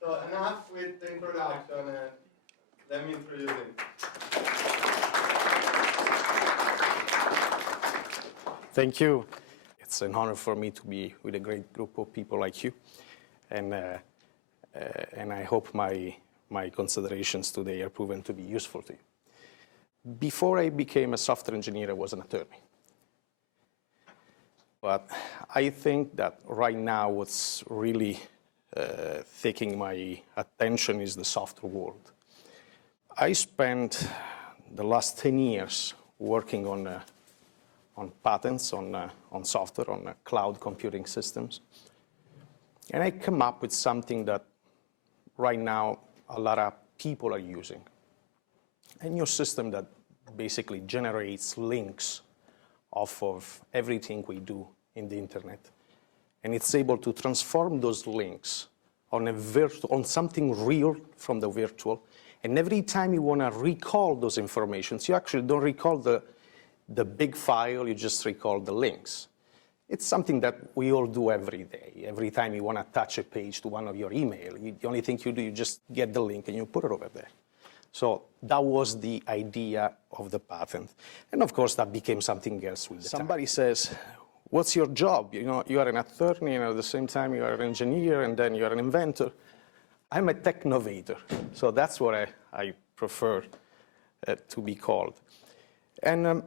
So enough with the introduction. Let me introduce him. Thank you. It's an honor for me to be with a great group of people like you, and I hope my considerations today are proven to be useful to you. Before I became a software engineer, I was an attorney. But I think that right now what's really taking my attention is the software world. I spent the last 10 years working on patents, on software, on cloud computing systems. And I come up with something that right now a lot of people are using. A new system that basically generates links off of everything we do in the internet. And it's able to transform those links on something real from the virtual. And every time you want to recall those informations, you actually don't recall the big file, you just recall the links. It's something that we all do every day. Every time you want to attach a page to one of your email, the only thing you do, you just get the link and you put it over there. So that was the idea of the patent. And of course, that became something else with the time. Somebody says, what's your job? You know, you are an attorney, and at the same time you are an engineer, and then you are an inventor. I'm a technovator, so that's what I prefer to be called. And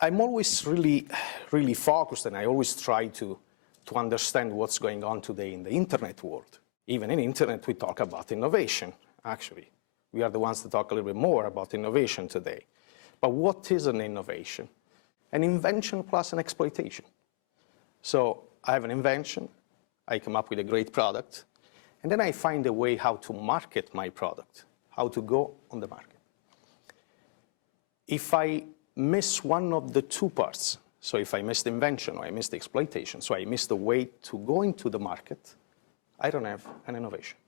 I'm always really focused, and I always try to understand what's going on today in the internet world. Even in internet, we talk about innovation, actually. We are the ones that talk a little bit more about innovation today. But what is an innovation? An invention plus an exploitation. So I have an invention, I come up with a great product, and then I find a way how to market my product, how to go on the market. If I miss one of the two parts, so if I miss the invention or I miss the exploitation, so I miss the way to go into the market, I don't have an innovation.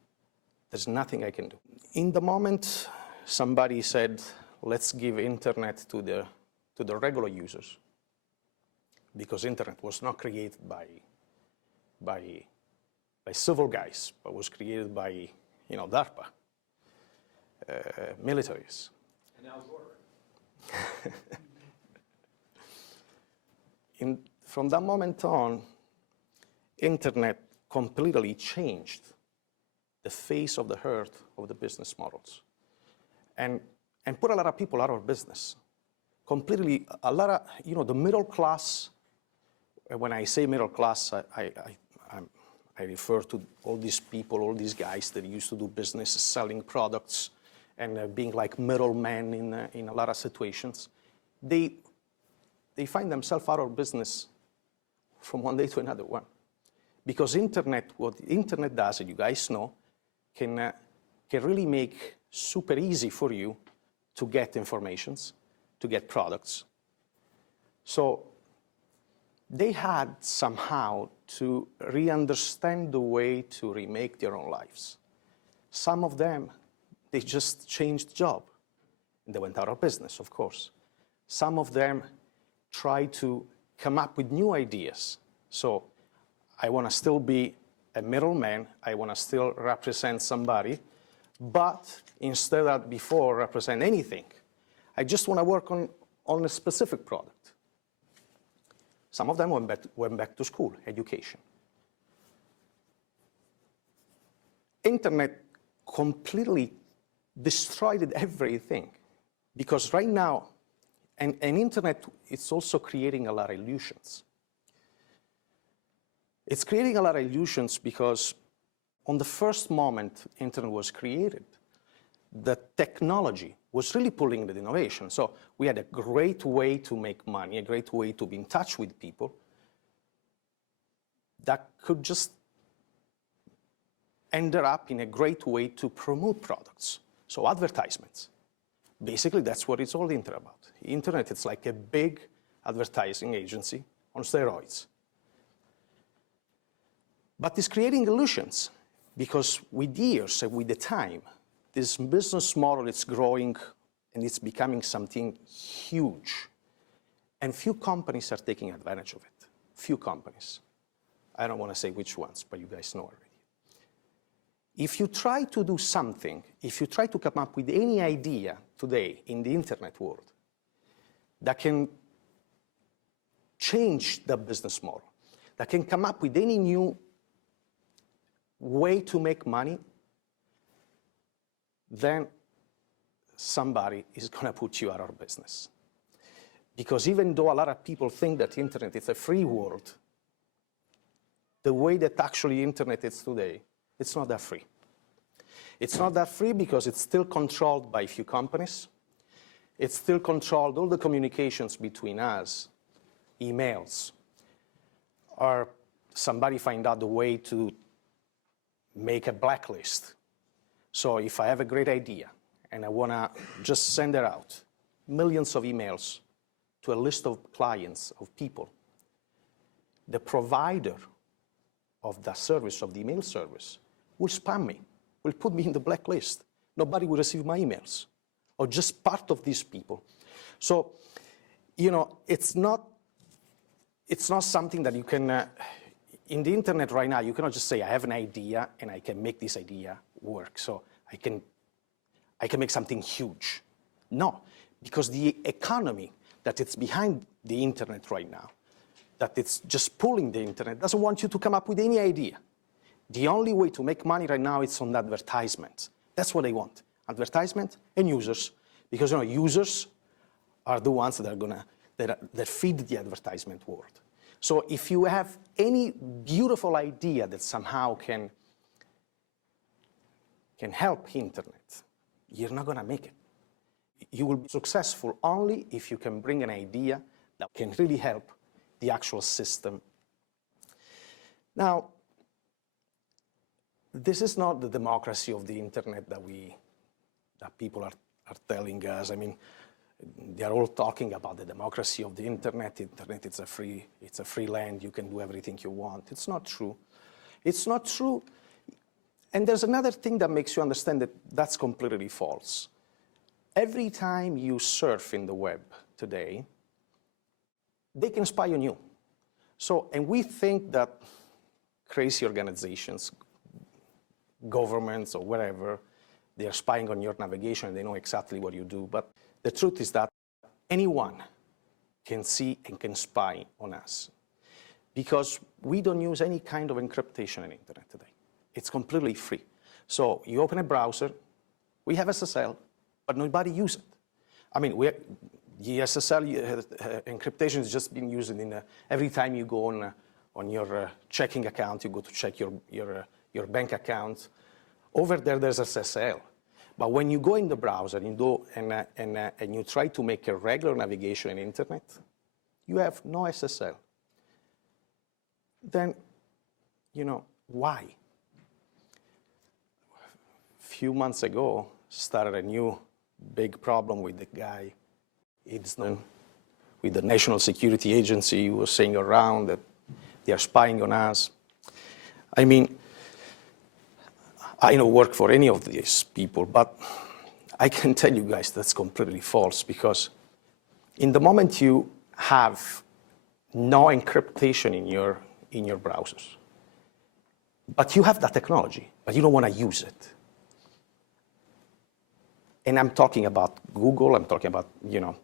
There's nothing I can do. In the moment, somebody said, let's give internet to the regular users, because internet was not created by civil guys, but was created by, DARPA, militaries. And now it's ordering. From that moment on, internet completely changed the face of the earth of the business models, and put a lot of people out of business. Completely, a lot of, the middle class. When I say middle class, I refer to all these people, all these guys that used to do business, selling products, and being like middlemen in a lot of situations. They find themselves out of business from one day to another one. Because what the internet does, and you guys know, can really make super easy for you to get informations, to get products. So they had somehow to re-understand the way to remake their own lives. Some of them, they just changed job, and they went out of business, of course. Some of them tried to come up with new ideas. So I want to still be a middleman, I want to still represent somebody, but instead of before represent anything, I just want to work on a specific product. Some of them went back to school, education. Internet completely destroyed everything, because right now, and internet, it's also creating a lot of illusions. It's creating a lot of illusions because on the first moment internet was created, the technology was really pulling the innovation. So we had a great way to make money, a great way to be in touch with people that could just end up in a great way to promote products. So advertisements. Basically, that's what it's all the internet about. Internet, it's like a big advertising agency on steroids. But it's creating illusions, because with years and with the time, this business model is growing and it's becoming something huge. And few companies are taking advantage of it. Few companies. I don't want to say which ones, but you guys know already. If you try to do something, if you try to come up with any idea today in the internet world that can change the business model, that can come up with any new way to make money, then somebody is going to put you out of business. Because even though a lot of people think that the internet is a free world, the way that actually internet is today, it's not that free. It's not that free because it's still controlled by a few companies. It's still controlled, all the communications between us, emails, or somebody find out the way to make a blacklist. So if I have a great idea and I want to just send it out, millions of emails to a list of clients, of people, the provider of the service, of the email service, will spam me, will put me in the blacklist. Nobody will receive my emails, or just part of these people. So, you know, it's not something that you can, in the internet right now, you cannot just say, I have an idea and I can make this idea work. So I can make something huge. No, because the economy that it's behind the internet right now, that it's just pulling the internet, doesn't want you to come up with any idea. The only way to make money right now is on advertisements. That's what they want, advertisement and users. Because you know, users are the ones that are gonna, that feed the advertisement world. So if you have any beautiful idea that somehow can help internet, you're not gonna make it. You will be successful only if you can bring an idea that can really help the actual system. Now, this is not the democracy of the internet that people are telling us. I mean, they are all talking about the democracy of the internet. Internet is a free land. You can do everything you want. It's not true. It's not true. And there's another thing that makes you understand that that's completely false. Every time you surf in the web today, they can spy on you. So, and we think that crazy organizations, governments or whatever, they are spying on your navigation and they know exactly what you do. But the truth is that anyone can see and can spy on us because we don't use any kind of encryptation on the internet today. It's completely free. So you open a browser, we have SSL, but nobody uses it. I mean, the SSL encryptation is just being used in every time you go on your checking account, you go to check your bank account. Over there's SSL. But when you go in the browser and you try to make a regular navigation in internet, you have no SSL. Then, you know, why? A few months ago, started a new big problem with the guy, with the National Security Agency, who was saying around that they are spying on us. I mean, I don't work for any of these people, but I can tell you guys that's completely false because in the moment you have no encryptation in your browsers, but you have that technology, but you don't want to use it. And I'm talking about Google, I'm talking about, you know,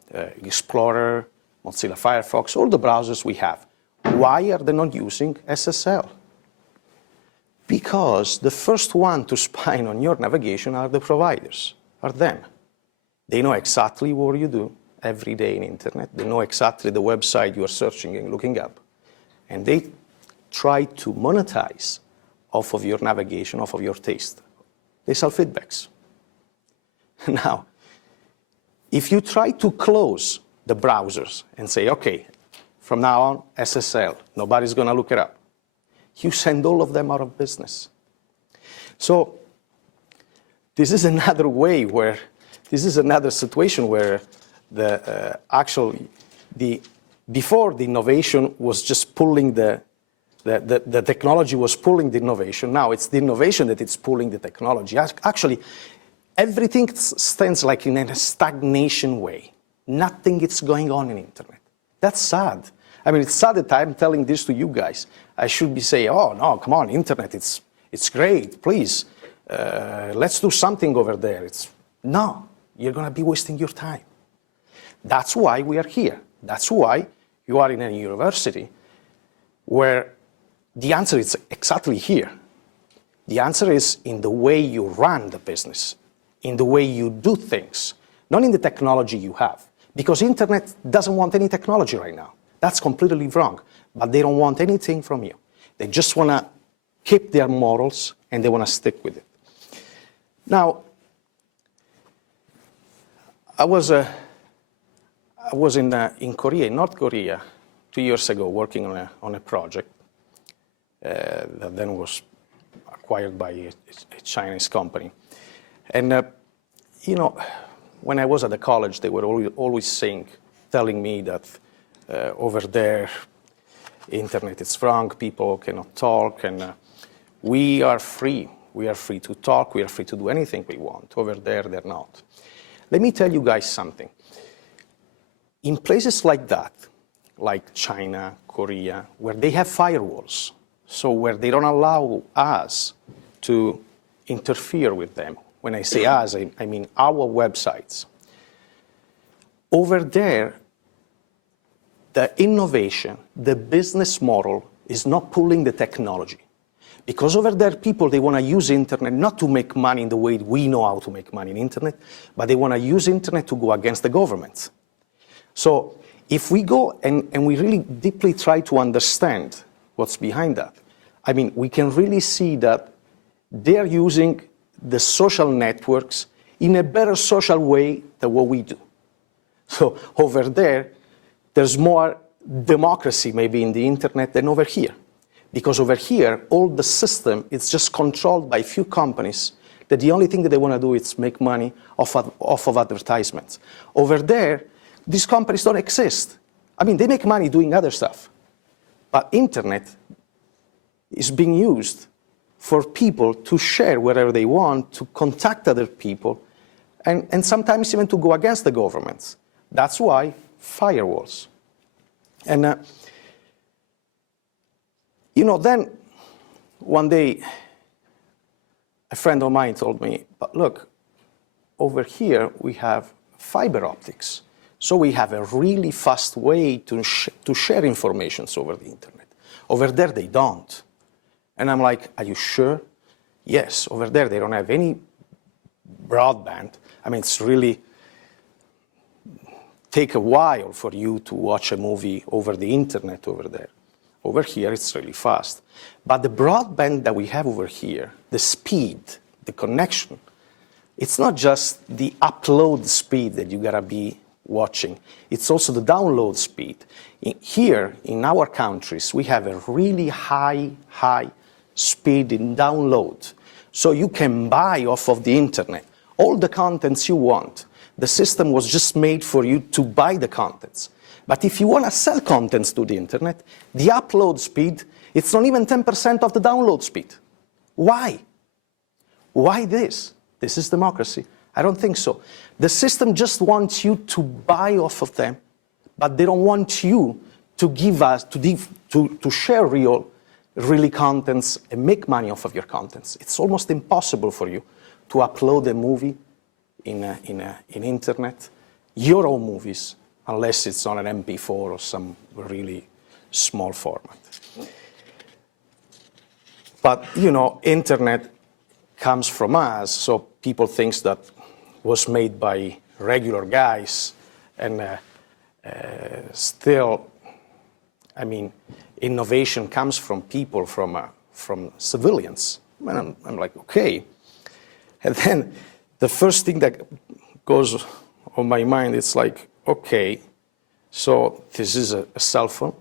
Explorer, Mozilla Firefox, all the browsers we have. Why are they not using SSL? Because the first one to spy on your navigation are the providers, are them. They know exactly what you do every day in internet. They know exactly the website you are searching and looking up. And they try to monetize off of your navigation, off of your taste. They sell feedbacks. Now, if you try to close the browsers and say, okay, from now on, SSL, nobody's going to look it up, you send all of them out of business. So this is another way where, this is another situation where before the innovation was just pulling the technology was pulling the innovation. Now it's the innovation that it's pulling the technology. Actually, everything stands like in a stagnation way. Nothing is going on in internet. That's sad. I mean, it's sad that I'm telling this to you guys. I should be saying, oh, no, come on, internet, it's great, please. let's do something over there. No, you're going to be wasting your time. That's why we are here. That's why you are in a university where the answer is exactly here. The answer is in the way you run the business, in the way you do things, not in the technology you have. Because internet doesn't want any technology right now. That's completely wrong. But they don't want anything from you. They just want to keep their morals and they want to stick with it. Now, I was in Korea, in North Korea, 2 years ago, working on a project that then was acquired by a Chinese company. And, you know, when I was at the college, they were always telling me that over there, internet is wrong, people cannot talk, and we are free. We are free to talk, we are free to do anything we want. Over there, they're not. Let me tell you guys something. In places like that, like China, Korea, where they have firewalls, so where they don't allow us to interfere with them. When I say us, I mean our websites. Over there, the innovation, the business model is not pulling the technology. Because over there, people, they want to use internet not to make money in the way we know how to make money in internet, but they want to use internet to go against the government. So if we go and we really deeply try to understand what's behind that, I mean, we can really see that they're using the social networks in a better social way than what we do. So over there, there's more democracy maybe in the internet than over here. Because over here, all the system is just controlled by a few companies that the only thing that they want to do is make money off of advertisements. Over there, these companies don't exist. I mean, they make money doing other stuff. But internet is being used for people to share wherever they want, to contact other people, and sometimes even to go against the governments. That's why firewalls. And, you know, then one day, a friend of mine told me, but look, over here we have fiber optics. So we have a really fast way to share information over the internet. Over there, they don't. And I'm like, are you sure? Yes, over there, they don't have any broadband. I mean, it's really take a while for you to watch a movie over the internet over there. Over here, it's really fast. But the broadband that we have over here, the speed, the connection, it's not just the upload speed that you gotta be watching. It's also the download speed. Here, in our countries, we have a really high speed in download. So you can buy off of the internet all the contents you want. The system was just made for you to buy the contents. But if you want to sell contents to the internet, the upload speed, it's not even 10% of the download speed. Why? Why this? This is democracy. I don't think so. The system just wants you to buy off of them, but they don't want you to give us, to share really contents and make money off of your contents. It's almost impossible for you to upload a movie in internet, your own movies, unless it's on an MP4 or some really small format. But, you know, internet comes from us, so people think that was made by regular guys, and still, I mean, innovation comes from people, from civilians. And I'm like, okay. And then the first thing that goes on my mind, it's like, okay, so this is a cell phone.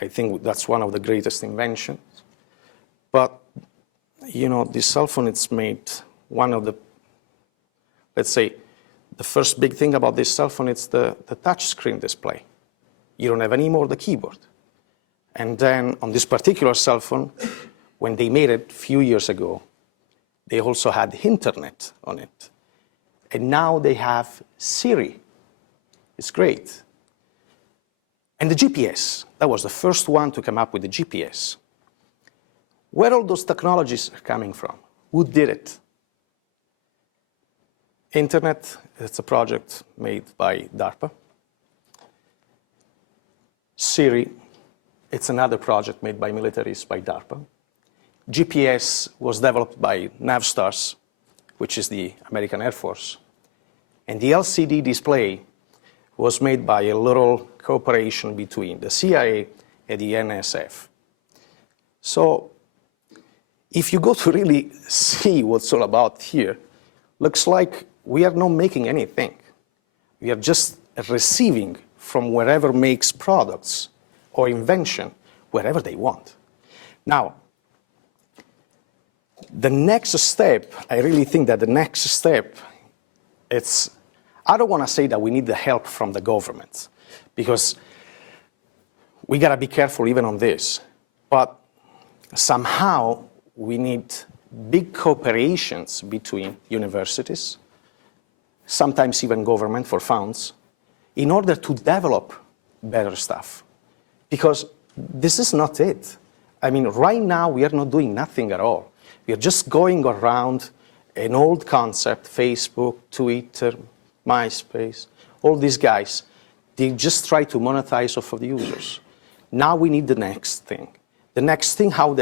I think that's one of the greatest inventions. But, you know, this cell phone, it's made one of the, let's say, the first big thing about this cell phone, it's the touch screen display. You don't have any more the keyboard. And then on this particular cell phone, when they made it a few years ago, they also had internet on it. And now they have Siri. It's great. And the GPS, that was the first one to come up with the GPS. Where all those technologies are coming from? Who did it? Internet, it's a project made by DARPA. Siri, it's another project made by militaries by DARPA. GPS was developed by Navstars, which is the American Air Force. And the LCD display was made by a little cooperation between the CIA and the NSF. So if you go to really see what's all about here, looks like we are not making anything. We are just receiving from wherever makes products or invention, wherever they want. Now, the next step, I really think that the next step, I don't want to say that we need the help from the government, because we got to be careful even on this. But somehow we need big cooperations between universities, sometimes even government for funds, in order to develop better stuff. Because this is not it. I mean, right now we are not doing nothing at all. We are just going around an old concept, Facebook, Twitter, MySpace, all these guys. They just try to monetize off of the users. Now we need the next thing. The next thing, how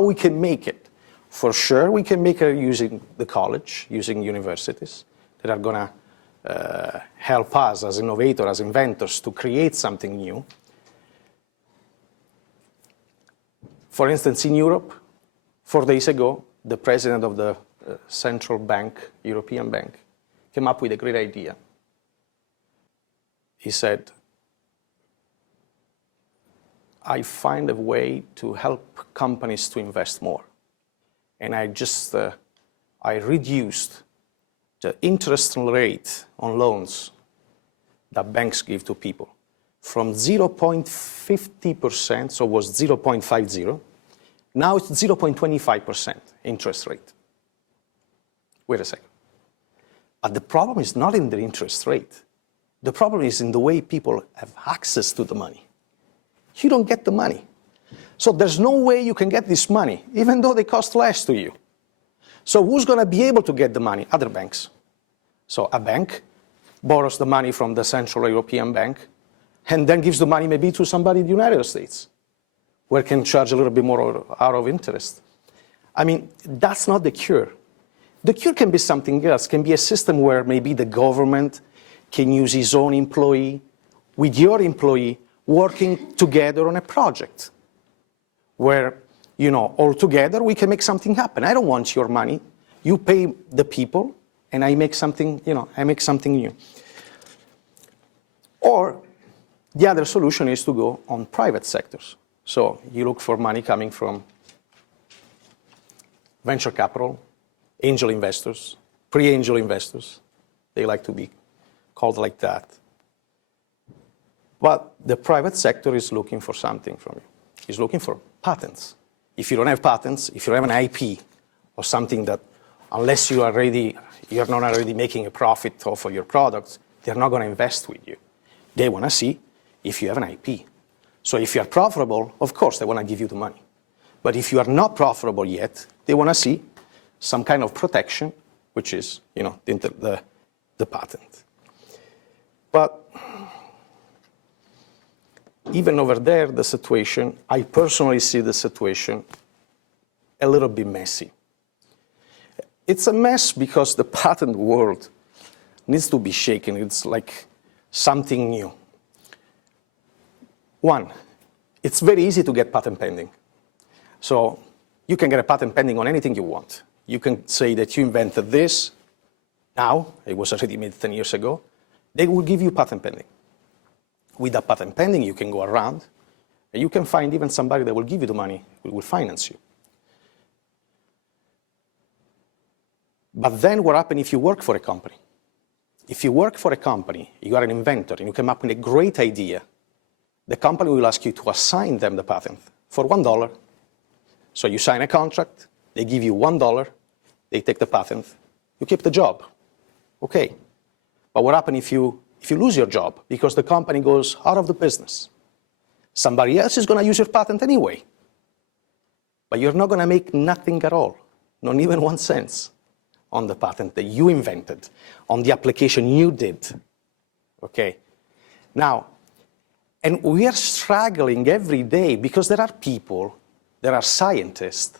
we can make it. For sure, we can make it using the college, using universities that are going to help us as innovators, as inventors, to create something new. For instance, in Europe, 4 days ago, the president of the central bank, European bank, came up with a great idea. He said, I find a way to help companies to invest more. And I reduced the interest rate on loans that banks give to people from 0.50%, so it was 0.50, now it's 0.25% interest rate. Wait a second. But the problem is not in the interest rate. The problem is in the way people have access to the money. You don't get the money. So there's no way you can get this money, even though they cost less to you. So who's going to be able to get the money? Other banks. So a bank borrows the money from the Central European Bank and then gives the money maybe to somebody in the United States, where it can charge a little bit more out of interest. I mean, that's not the cure. The cure can be something else, can be a system where maybe the government can use his own employee with your employee working together on a project where, all together we can make something happen. I don't want your money. You pay the people and I make something, I make something new. Or the other solution is to go on private sectors. So you look for money coming from venture capital, angel investors, pre-angel investors. They like to be called like that. But the private sector is looking for something from you. It's looking for patents. If you don't have patents, if you don't have an IP or something that, unless you're not already making a profit off of your products, they're not going to invest with you. They want to see if you have an IP. So if you are profitable, of course, they want to give you the money. But if you are not profitable yet, they want to see some kind of protection, which is, the patent. But even over there, the situation, I personally see the situation a little bit messy. It's a mess because the patent world needs to be shaken. It's like something new. One, it's very easy to get patent pending. So you can get a patent pending on anything you want. You can say that you invented this. Now, it was already made 10 years ago. They will give you patent pending. With a patent pending, you can go around, and you can find even somebody that will give you the money, who will finance you. But then what happens if you work for a company? If you work for a company, you are an inventor, and you come up with a great idea, the company will ask you to assign them the patent for $1. So you sign a contract, they give you $1, they take the patent, you keep the job. Okay. But what happens if you lose your job because the company goes out of the business? Somebody else is going to use your patent anyway. But you're not going to make nothing at all. not even 1 cent on the patent that you invented, on the application you did, okay? Now, and we are struggling every day because there are people, there are scientists,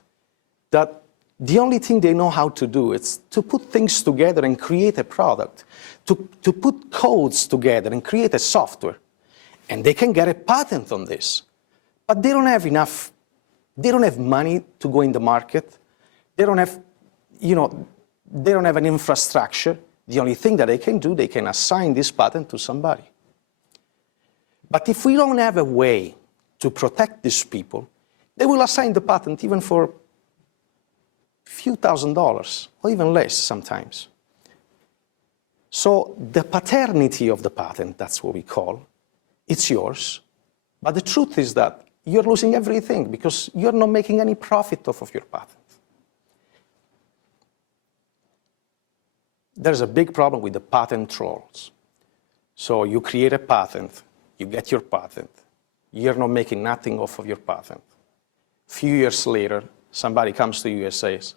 that the only thing they know how to do is to put things together and create a product, to put codes together and create a software. And they can get a patent on this. But they don't have enough, they don't have money to go in the market. They don't have, they don't have an infrastructure. The only thing that they can do, they can assign this patent to somebody. But if we don't have a way to protect these people, they will assign the patent even for a few $1,000s, or even less sometimes. So the paternity of the patent, that's what we call, it's yours. But the truth is that you're losing everything because you're not making any profit off of your patent. There's a big problem with the patent trolls. So you create a patent, you get your patent, you're not making nothing off of your patent. A few years later, somebody comes to you and says,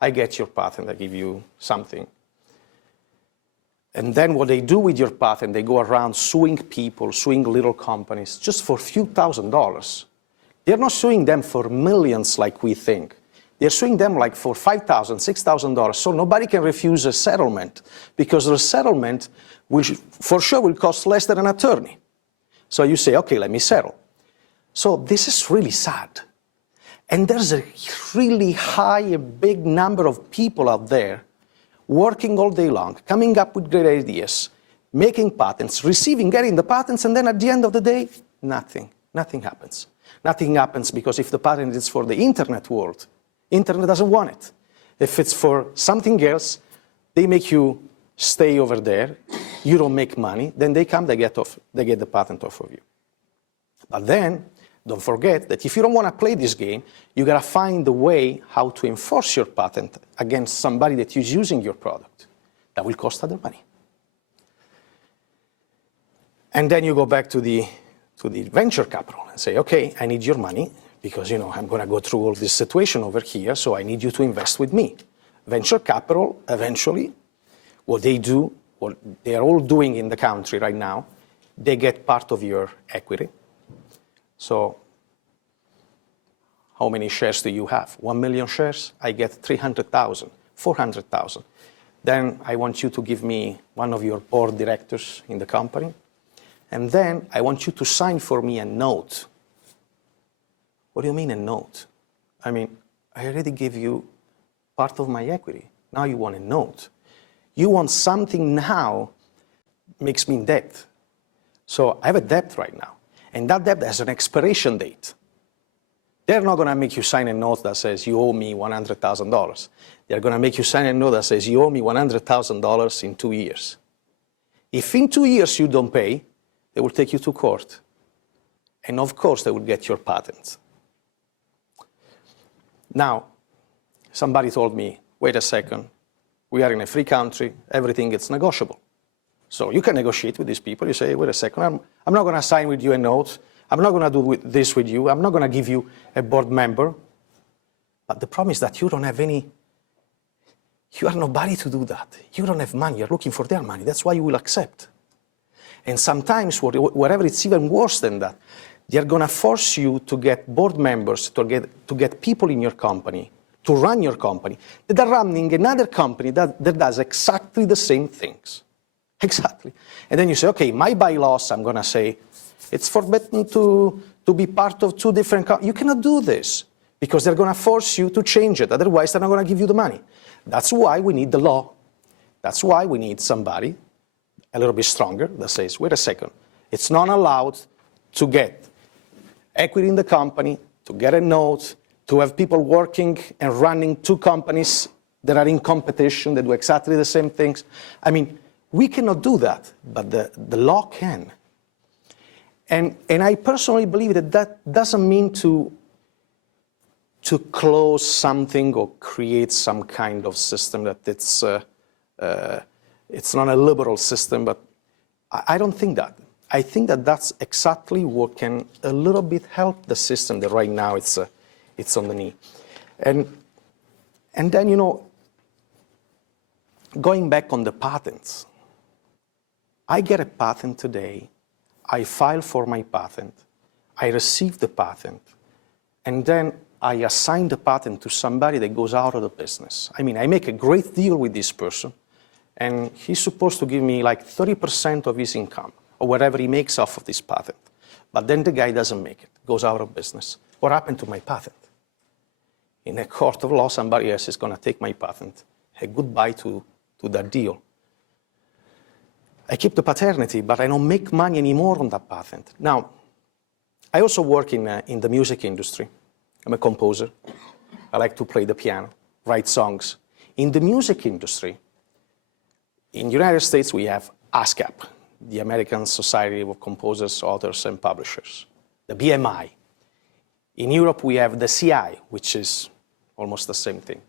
I get your patent, I give you something. And then what they do with your patent, they go around suing people, suing little companies, just for a few $1,000s. They're not suing them for millions like we think. They're suing them like for $5,000, $6,000. So nobody can refuse a settlement because the settlement will, for sure will cost less than an attorney. So you say, okay, let me settle. So this is really sad. And there's a really high, a big number of people out there working all day long, coming up with great ideas, making patents, getting the patents, and then at the end of the day, nothing happens. Nothing happens because if the patent is for the internet world, internet doesn't want it. If it's for something else, they make you stay over there, you don't make money, then they come, they get the patent off of you. But then, don't forget that if you don't want to play this game, you got to find the way how to enforce your patent against somebody that is using your product. That will cost other money. And then you go back to the venture capital and say, okay, I need your money because I'm going to go through all this situation over here, so I need you to invest with me. Venture capital, eventually, what they do, what they are all doing in the country right now, they get part of your equity. So how many shares do you have? 1 million shares? I get 300,000, 400,000. Then I want you to give me one of your board directors in the company. And then I want you to sign for me a note. What do you mean a note? I mean, I already gave you part of my equity. Now you want a note. You want something now makes me in debt. So I have a debt right now. And that debt has an expiration date. They're not going to make you sign a note that says you owe me $100,000. They're going to make you sign a note that says you owe me $100,000 in 2 years. If in 2 years you don't pay, they will take you to court. And of course, they will get your patent. Now, somebody told me, wait a second, we are in a free country, everything is negotiable. So you can negotiate with these people. You say, wait a second, I'm not going to sign with you a note. I'm not going to do this with you. I'm not going to give you a board member. But the problem is that you don't have any, you are nobody to do that. You don't have money. You're looking for their money. That's why you will accept. And sometimes, wherever it's even worse than that, they're going to force you to get board members, to get people in your company, to run your company, that are running another company that does exactly the same things. Exactly. And then you say, okay, my bylaws, I'm going to say, it's forbidden to be part of two different companies. You cannot do this because they're going to force you to change it. Otherwise, they're not going to give you the money. That's why we need the law. That's why we need somebody a little bit stronger that says, wait a second, it's not allowed to get equity in the company, to get a note, to have people working and running two companies that are in competition, that do exactly the same things. I mean, we cannot do that, but the law can. And I personally believe that doesn't mean to close something or create some kind of system that it's not a liberal system, but I don't think that. I think that that's exactly what can a little bit help the system that right now it's on the knee. And And then, you know, going back on the patents, I get a patent today, I file for my patent, I receive the patent, and then I assign the patent to somebody that goes out of the business. I mean, I make a great deal with this person, and he's supposed to give me like 30% of his income, or whatever he makes off of this patent. But then the guy doesn't make it, goes out of business. What happened to my patent? In a court of law, somebody else is going to take my patent. A goodbye to that deal. I keep the paternity, but I don't make money anymore on that patent. Now, I also work in the music industry. I'm a composer. I like to play the piano, write songs. In the music industry, in the United States, we have ASCAP, the American Society of Composers, Authors, and Publishers, the BMI. In Europe, we have the CI, which is almost the same thing.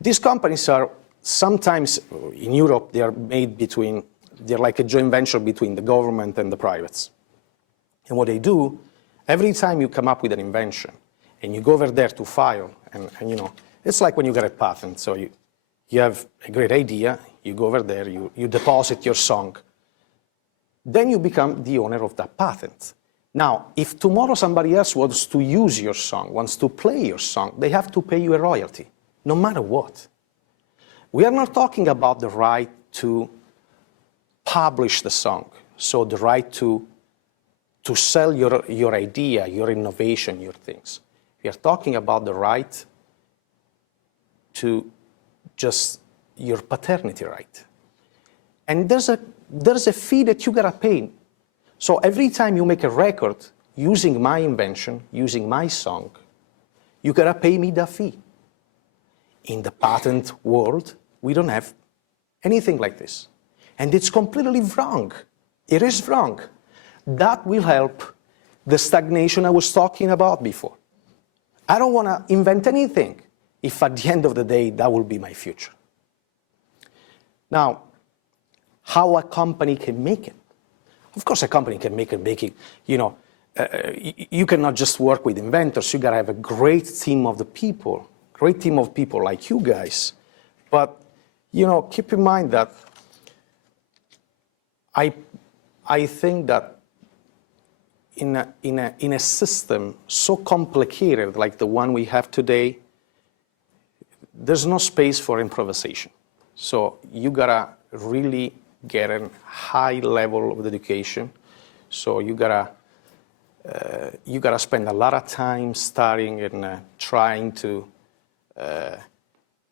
These companies are sometimes, in Europe, they are made between, they're like a joint venture between the government and the privates. And what they do, every time you come up with an invention, and you go over there to file, and you know, it's like when you get a patent. So you have a great idea, you go over there, you deposit your song, then you become the owner of that patent. Now, if tomorrow somebody else wants to use your song, wants to play your song, they have to pay you a royalty, no matter what. We are not talking about the right to publish the song, so the right to sell your idea, your innovation, your things. We are talking about the right to just your paternity right. And there's a fee that you gotta pay. So every time you make a record using my invention, using my song, you gotta pay me that fee. In the patent world, we don't have anything like this. And it's completely wrong. It is wrong. That will help the stagnation I was talking about before. I don't want to invent anything if at the end of the day that will be my future. Now, how a company can make it? Of course, a company can make it, you know, you cannot just work with inventors. You got to have a great team of people like you guys. But, you know, keep in mind that I think that in a system so complicated like the one we have today, there's no space for improvisation. So you gotta really get a high level of education. So you gotta spend a lot of time studying and trying to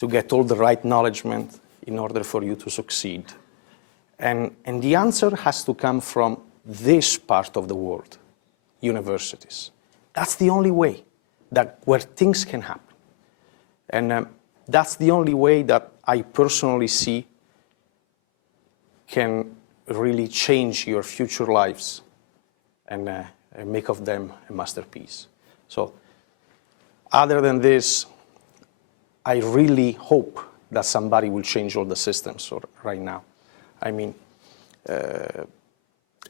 get all the right knowledge in order for you to succeed. And the answer has to come from this part of the world, universities. That's the only way where things can happen. And that's the only way that I personally see can really change your future lives and make of them a masterpiece. So other than this, I really hope that somebody will change all the systems right now. I mean,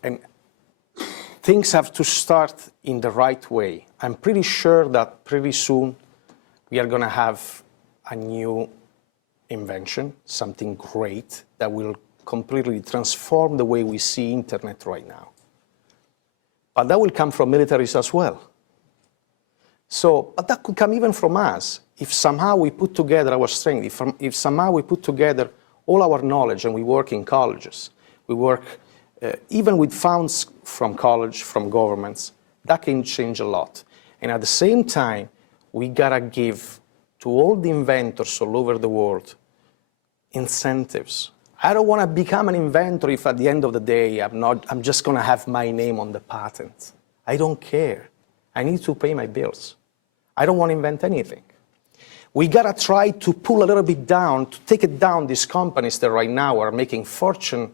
and things have to start in the right way. I'm pretty sure that pretty soon we are going to have a new invention, something great that will completely transform the way we see internet right now. But that will come from militaries as well. So, but that could come even from us. If somehow we put together our strength, if somehow we put together all our knowledge and we work in colleges, we work even with funds from college, from governments, that can change a lot. And at the same time, we gotta give to all the inventors all over the world incentives. I don't want to become an inventor if at the end of the day I'm just going to have my name on the patent. I don't care. I need to pay my bills. I don't want to invent anything. We got to try to pull a little bit down, to take it down, these companies that right now are making fortune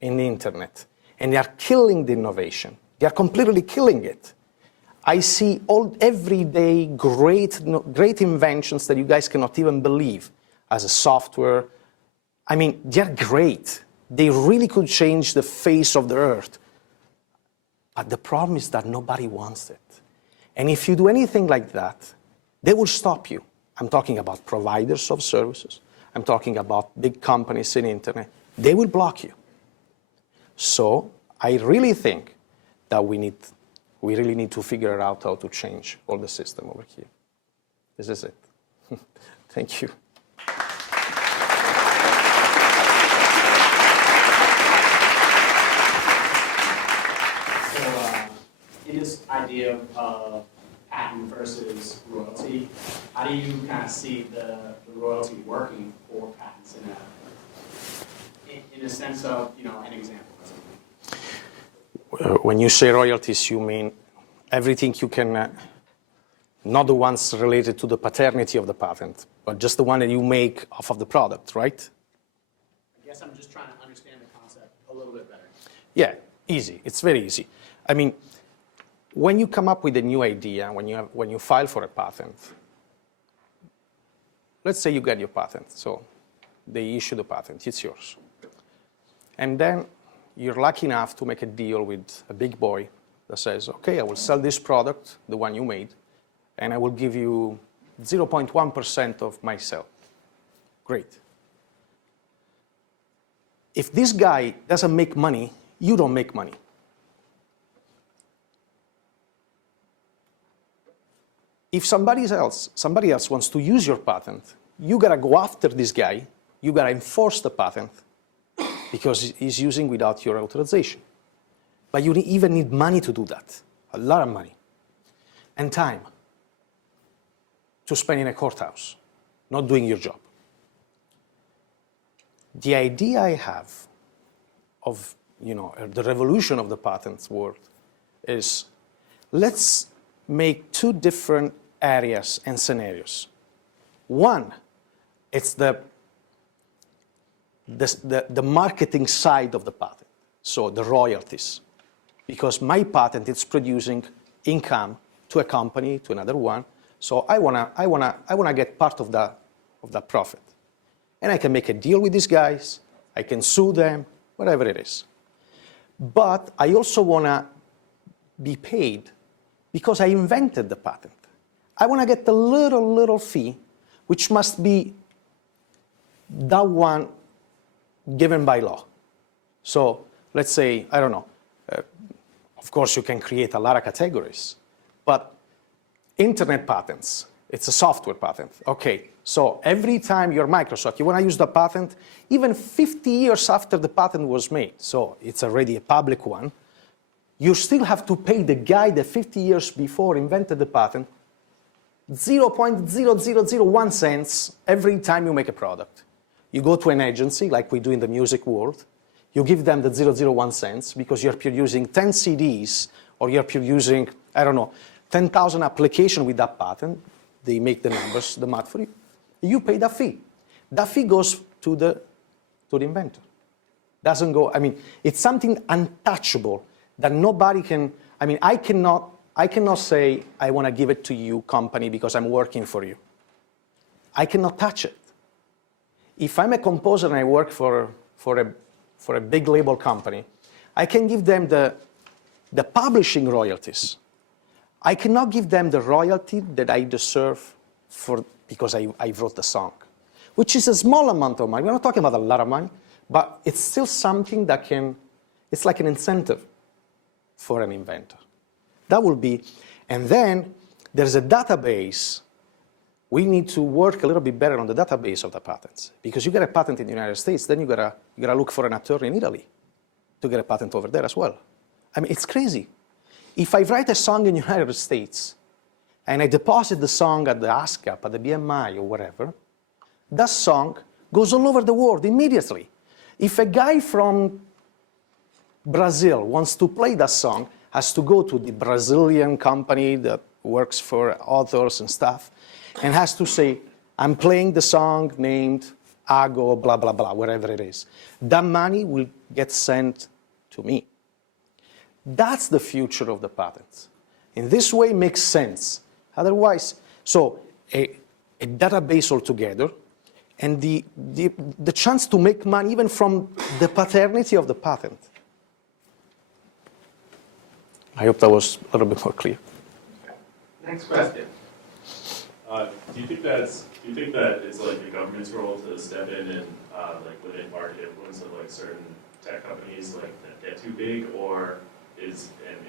in the internet. And they are killing the innovation. They are completely killing it. I see everyday great inventions that you guys cannot even believe as a software. I mean, they're great. They really could change the face of the earth. But the problem is that nobody wants it. And if you do anything like that, they will stop you. I'm talking about providers of services. I'm talking about big companies in internet. They will block you. So I really think that we really need to figure out how to change all the system over here. This is it. Thank you. In this idea of patent versus royalty, how do you kind of see the royalty working for patents in a sense of, an example? When you say royalties, you mean everything you can, not the ones related to the paternity of the patent, but just the one that you make off of the product, right? I guess I'm just trying to understand the concept a little bit better. Yeah, easy. It's very easy. I mean, when you come up with a new idea, when you file for a patent, let's say you get your patent, so they issue the patent, it's yours. And then you're lucky enough to make a deal with a big boy that says, okay, I will sell this product, the one you made, and I will give you 0.1% of my sale. Great. If this guy doesn't make money, you don't make money. If somebody else wants to use your patent, you gotta go after this guy, you gotta enforce the patent because he's using without your authorization. But you even need money to do that, a lot of money, and time to spend in a courthouse, not doing your job. The idea I have of the revolution of the patents world is let's make two different areas and scenarios. One, it's the marketing side of the patent, so the royalties. Because my patent is producing income to a company, to another one, so I wanna get part of that profit. And I can make a deal with these guys, I can sue them, whatever it is. But I also wanna be paid because I invented the patent. I want to get the little fee, which must be that one given by law. So let's say, I don't know, of course you can create a lot of categories, but internet patents, it's a software patent. Okay, so every time you're Microsoft, you want to use the patent, even 50 years after the patent was made, so it's already a public one, you still have to pay the guy that 50 years before invented the patent 0.0001 cents every time you make a product. You go to an agency, like we do in the music world, you give them the 0.001 cents because you're producing 10 CDs or you're producing, I don't know, 10,000 applications with that patent. They make the numbers, the math for you. You pay that fee. That fee goes to the inventor. Doesn't go, I mean, it's something untouchable that nobody can, I mean, I cannot say, I want to give it to you, company, because I'm working for you. I cannot touch it. If I'm a composer and I work for a big label company, I can give them the publishing royalties. I cannot give them the royalty that I deserve because I wrote the song, which is a small amount of money. We're not talking about a lot of money, but it's still something that it's like an incentive for an inventor. That will be, and then there's a database. We need to work a little bit better on the database of the patents, because you get a patent in the United States, then you gotta look for an attorney in Italy to get a patent over there as well. I mean, it's crazy. If I write a song in the United States and I deposit the song at the ASCAP, at the BMI or whatever, that song goes all over the world immediately. If a guy from Brazil wants to play that song, has to go to the Brazilian company that works for authors and stuff, and has to say, I'm playing the song named Ago, blah, blah, blah, whatever it is. That money will get sent to me. That's the future of the patents. In this way, it makes sense. Otherwise, so a database altogether, and the chance to make money even from the paternity of the patent. I hope that was a little bit more clear. Next question. Do Do you think that it's like the government's role to step in and like limit market influence of like certain tech companies like that get too big, or and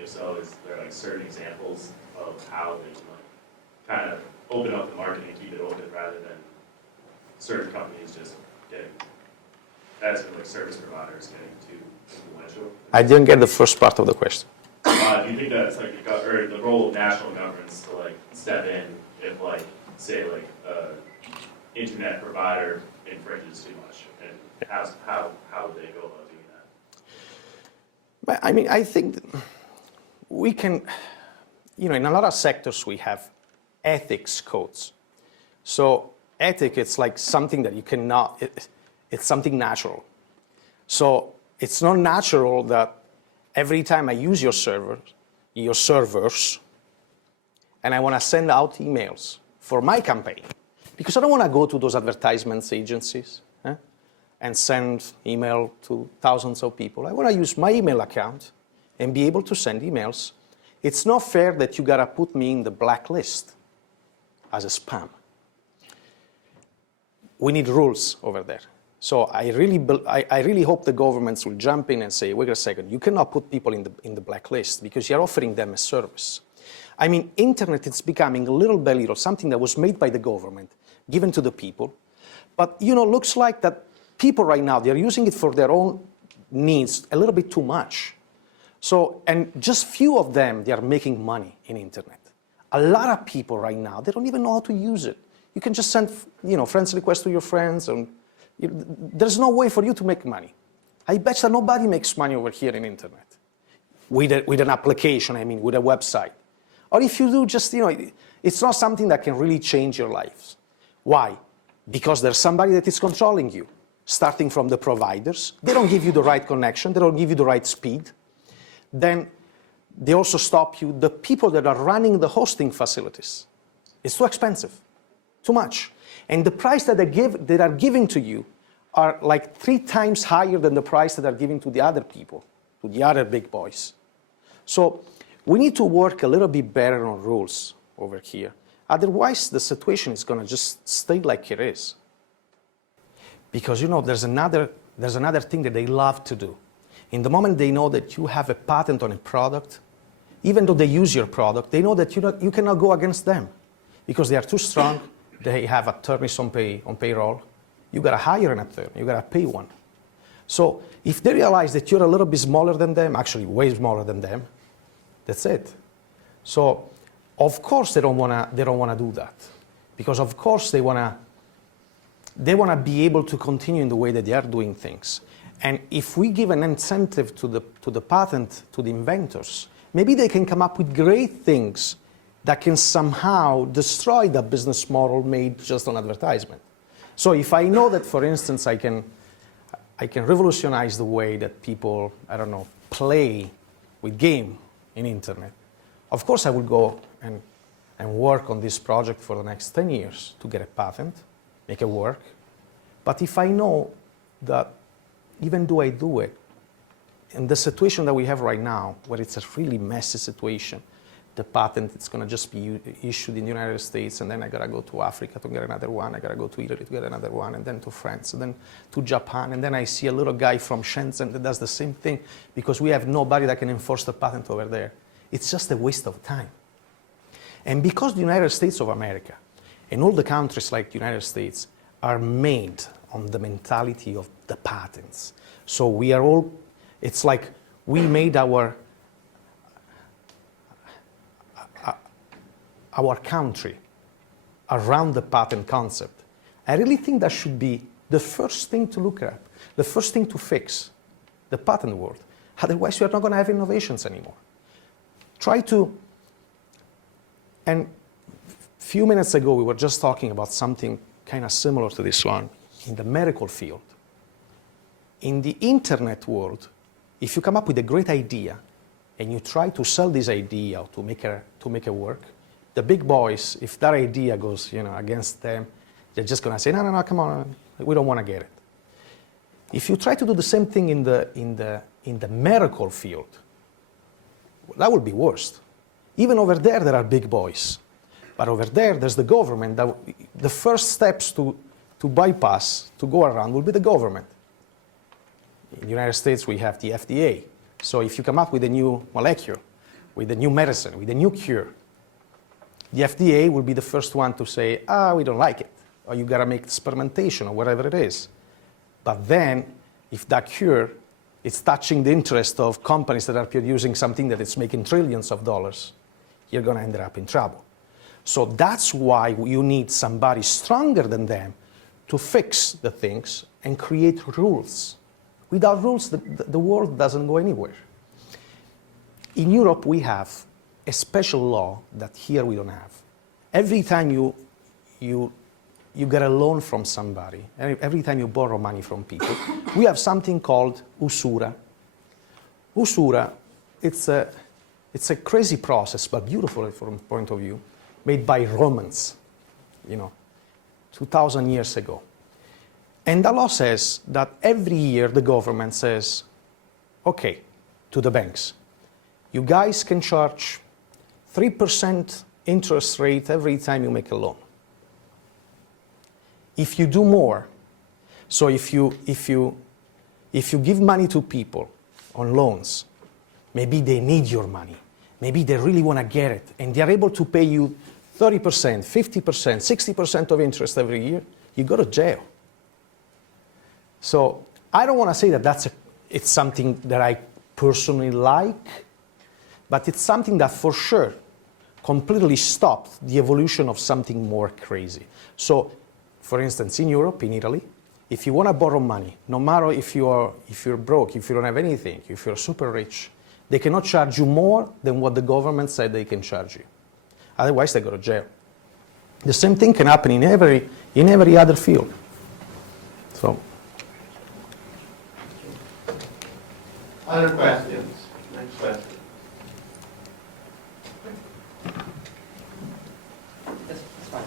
if so, is there like certain examples of how they can like kind of open up the market and keep it open rather than certain companies just getting, as in like service providers getting too influential? I didn't get the first part of the question. Do you think that's like or the role of national governments to like step in if like say like internet provider infringes too much, and how would they go about doing that? But I mean, I think we can, in a lot of sectors we have ethics codes. So ethic, it's like something that you cannot, it's something natural. So it's not natural that every time I use your servers, and I want to send out emails for my campaign, because I don't want to go to those advertisements agencies and send email to thousands of people. I want to use my email account and be able to send emails. It's not fair that you got to put me in the blacklist as a spam. We need rules over there. So I really hope the governments will jump in and say, wait a second, you cannot put people in the blacklist because you're offering them a service. I mean, internet is becoming little by little something that was made by the government, given to the people. But, looks like that people right now, they're using it for their own needs a little bit too much. So, and just few of them, they are making money in internet. A lot of people right now, they don't even know how to use it. You can just send, friends requests to your friends, and there's no way for you to make money. I bet that nobody makes money over here in internet with an application, with a website. Or if you do, just, it's not something that can really change your lives. Why? Because there's somebody that is controlling you, starting from the providers. They don't give you the right connection. They don't give you the right speed. Then they also stop you. The people that are running the hosting facilities, it's too expensive, too much. And the price that they are giving to you are like 3 times higher than the price that are giving to the other people, to the other big boys. So we need to work a little bit better on rules over here. Otherwise, the situation is going to just stay like it is. Because, there's another thing that they love to do. In the moment they know that you have a patent on a product, even though they use your product, they know that you cannot go against them because they are too strong. They have attorneys on payroll. You got to hire an attorney. You got to pay one. So if they realize that you're a little bit smaller than them, actually way smaller than them, that's it. So of course they don't want to do that, because of course they want to be able to continue in the way that they are doing things. And if we give an incentive to the patent, to the inventors, maybe they can come up with great things that can somehow destroy the business model made just on advertisement. So if I know that, for instance, I can revolutionize the way that people, play with game in internet, of course I will go and work on this project for the next 10 years to get a patent, make it work. But if I know that even though I do it, in the situation that we have right now, where it's a really messy situation, the patent, it's going to just be issued in the United States, and then I got to go to Africa to get another one, I got to go to Italy to get another one, and then to France, and then to Japan, and then I see a little guy from Shenzhen that does the same thing, because we have nobody that can enforce the patent over there. It's just a waste of time. And because the United States of America and all the countries like the United States are made on the mentality of the patents, so we are all, it's like we made our country around the patent concept. I really think that should be the first thing to look at, the first thing to fix, the patent world. Otherwise, we are not going to have innovations anymore. And a few minutes ago, we were just talking about something kind of similar to this one in the medical field. In the internet world, if you come up with a great idea and you try to sell this idea to make it work, the big boys, if that idea goes against them, they're just going to say, no, come on, we don't want to get it. If you try to do the same thing in the medical field, that would be worse. Even over there are big boys. But over there, there's the government. The first steps to bypass, to go around, will be the government. In the United States, we have the FDA. So if you come up with a new molecule, with a new medicine, with a new cure, the FDA will be the first one to say, we don't like it, or you gotta make experimentation, or whatever it is. But then, if that cure is touching the interest of companies that are producing something that is making trillions of dollars, you're gonna end up in trouble. So that's why you need somebody stronger than them to fix the things and create rules. Without rules, the world doesn't go anywhere. In Europe, we have a special law that here we don't have. Every time you get a loan from somebody, every time you borrow money from people, we have something called usura. Usura, it's a crazy process, but beautiful from the point of view, made by Romans, 2,000 years ago. And the law says that every year the government says, okay, to the banks, you guys can charge 3% interest rate every time you make a loan. If you do more, so if you give money to people on loans, maybe they need your money, maybe they really want to get it, and they're able to pay you 30%, 50%, 60% of interest every year, you go to jail. So I don't want to say that it's something that I personally like, but it's something that for sure completely stopped the evolution of something more crazy. So, for instance, in Europe, in Italy, if you want to borrow money, no matter if you're broke, if you don't have anything, if you're super rich, they cannot charge you more than what the government said they can charge you. Otherwise, they go to jail. The same thing can happen in every other field. So. Other questions? Next question. It's fine.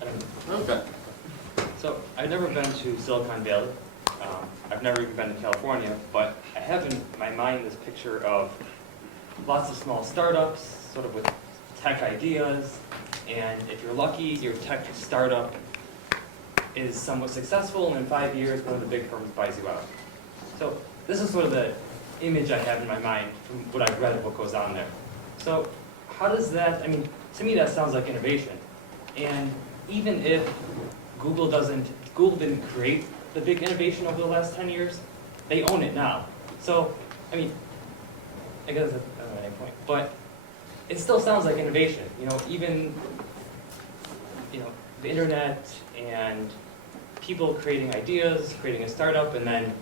I don't know. Okay. So I've never been to Silicon Valley. I've never even been to California, but I have in my mind this picture of lots of small startups, sort of with tech ideas, and if you're lucky, your tech startup is somewhat successful, and in 5 years, one of the big firms buys you out. So this is sort of the image I have in my mind from what I've read of what goes on there. So how does that, to me that sounds like innovation. And even if Google didn't create the big innovation over the last 10 years, they own it now. So, I guess that's my point. But it still sounds like innovation. Even, the internet and people creating ideas, creating a startup, and then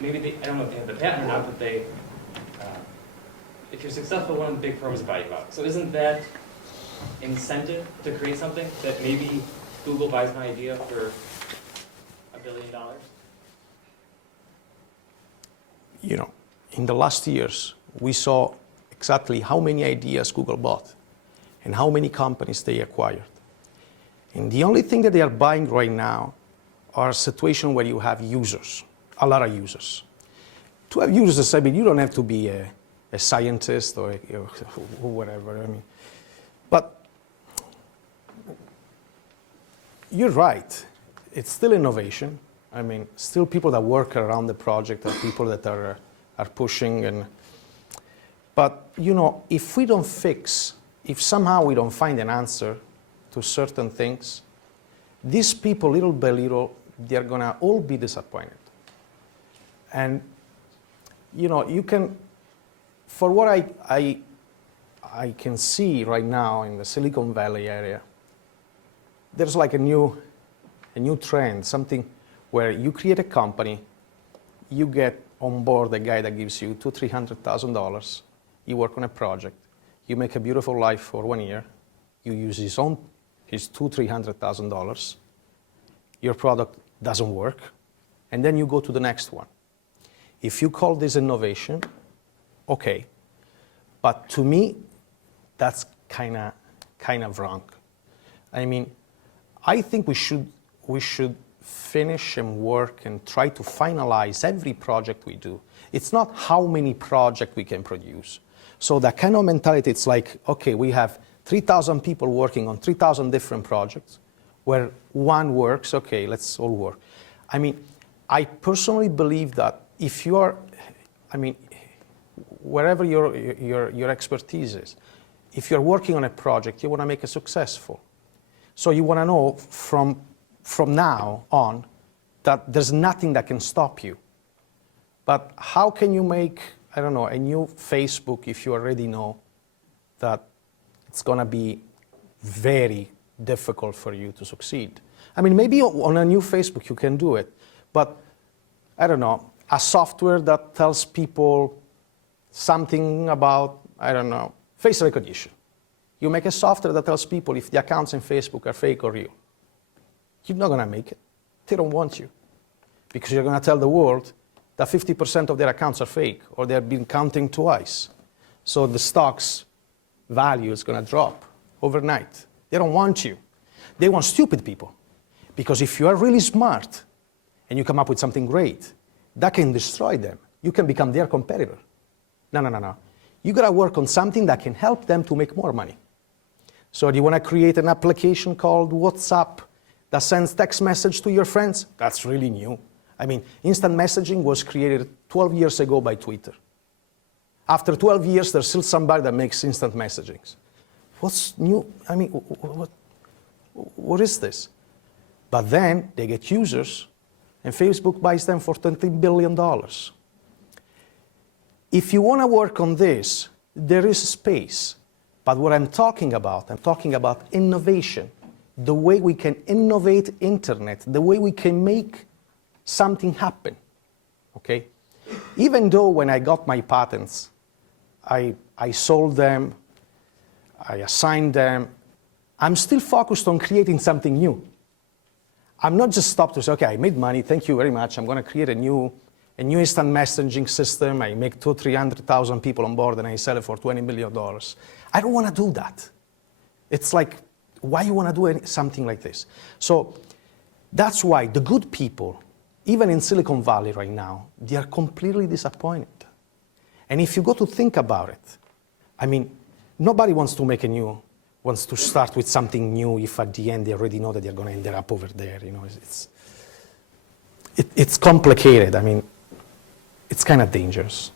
maybe I don't know if they have the patent or not, but if you're successful, one of the big firms buy you out. So isn't that incentive to create something that maybe Google buys my idea for $1 billion? In the last years, we saw exactly how many ideas Google bought and how many companies they acquired. And the only thing that they are buying right now are situations where you have users, a lot of users. To have users, you don't have to be a scientist or whatever. But you're right. It's still innovation. Still people that work around the project are people that are pushing. But if we don't if somehow we don't find an answer to certain things, these people, little by little, they're gonna all be disappointed. And you can, for what I can see right now in the Silicon Valley area, there's like a new trend, something where you create a company, you get on board a guy that gives you $200,000-$300,000, you work on a project, you make a beautiful life for 1 year, you use his $200,000-$300,000, your product doesn't work, and then you go to the next one. If you call this innovation, okay, but to me, that's kind of wrong. I think we should finish and work and try to finalize every project we do. It's not how many projects we can produce. So that kind of mentality, it's like, okay, we have 3,000 people working on 3,000 different projects, where one works, okay, let's all work. I mean, I personally believe that if you are, I mean, wherever your expertise is, if you're working on a project, you want to make it successful. So you want to know from now on that there's nothing that can stop you. But how can you make, I don't know, a new Facebook if you already know that it's going to be very difficult for you to succeed? I mean, maybe on a new Facebook you can do it, but I don't know, a software that tells people something about, I don't know, face recognition. You make a software that tells people if the accounts in Facebook are fake or real. You're not going to make it. They don't want you. Because you're going to tell the world that 50% of their accounts are fake, or they've been counting twice. So the stock's value is going to drop overnight. They don't want you. They want stupid people. Because if you are really smart and you come up with something great, that can destroy them. You can become their competitor. No. You got to work on something that can help them to make more money. So do you want to create an application called WhatsApp that sends text message to your friends? That's really new. I mean, instant messaging was created 12 years ago by Twitter. After 12 years, there's still somebody that makes instant messaging. What's new? I mean, what is this? But then they get users, and Facebook buys them for $20 billion. If you want to work on this, there is space. But what I'm talking about innovation, the way we can innovate internet, the way we can make something happen, okay? Even though when I got my patents, I sold them, I assigned them, I'm still focused on creating something new. I'm not just stopped to say, okay, I made money, thank you very much, I'm going to create a new instant messaging system, I make 200,000 or 300,000 people on board and I sell it for $20 million. I don't want to do that. It's like, why you want to do something like this? So that's why the good people, even in Silicon Valley right now, they are completely disappointed. And if you go to think about it, I mean, nobody wants to start with something new if at the end they already know that they're going to end up over there. You know, it's complicated. I mean, it's kind of dangerous.